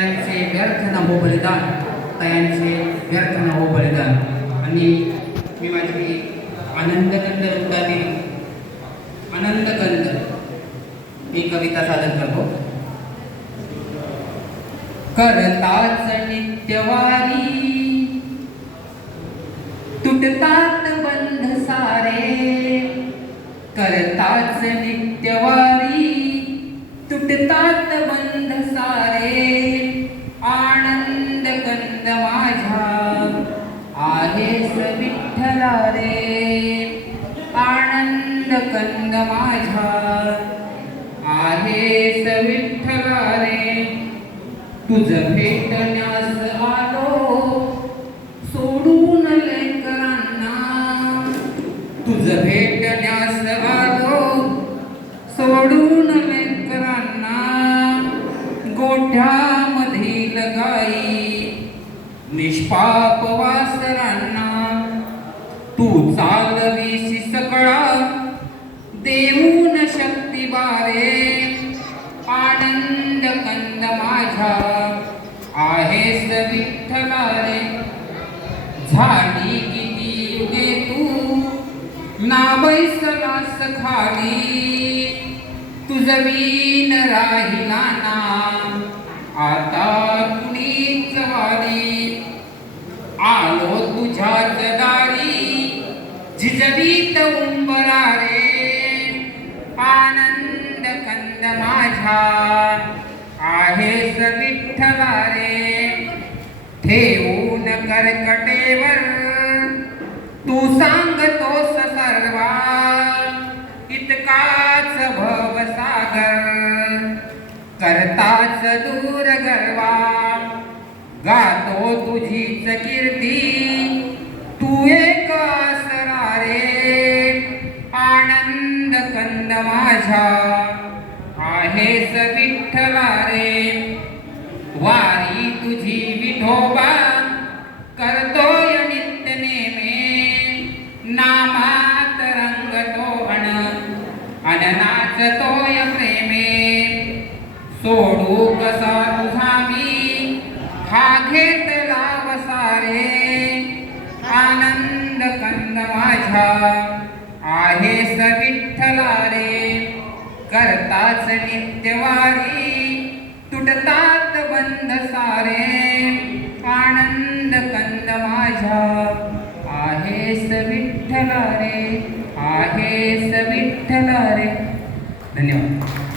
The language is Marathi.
त्यांचे व्यर्थ न हो बलिदान. तयांचे व्यर्थ न हो बलिदान. आणि मी माझी आनंदकंद वृत्तातील आनंदकंद ही कविता सादर करतो. करताच नित्यवारी तुटतात बंध सारे. करताच नित्यवारी विठ्ठला रे आनंद कंद माझ्या आहेस विठ्ठला रे तुझ भेटण्यास आलो। सोडून लेकरांना। तुझ भेटण्यास आलो। सोडून लेकरांना। गोठ्यामधील गाई। निष्पाप तू चालवीशी सकळा देऊन शक्ती बारे आनंद कंद माझा आहेस विठ्ठला रे झाली किती युगे तू नाबैस नास खाली. तुझ वीन राहिला ना आता कुणीच वाली आलो तुझ्याच झिजवीत उंबरा रे आनंद कंद माझ्या आहे विठ्ठला रे ठेवून करकटेवर तू सांगतोस सर्वा इतकाच भवसागर करताच दूर गर्वा गातो तुझीच कीर्ती. आनंद माझ्या आहेस विठ्ठला रे. वारी तुझी विठोबा करतोय नित्य नेमे. नामात रंगतो अण अन नाचतोय प्रेमे. सोडू कसा तुझा मी? हा घेतला वसारे आनंद कंद माझ्या आहे विठ्ठला रे करताच नित्यवारी तुटतात बंध सारे. आनंद कंद माझ्या. आहे विठ्ठला रे आहे स रे धन्यवाद.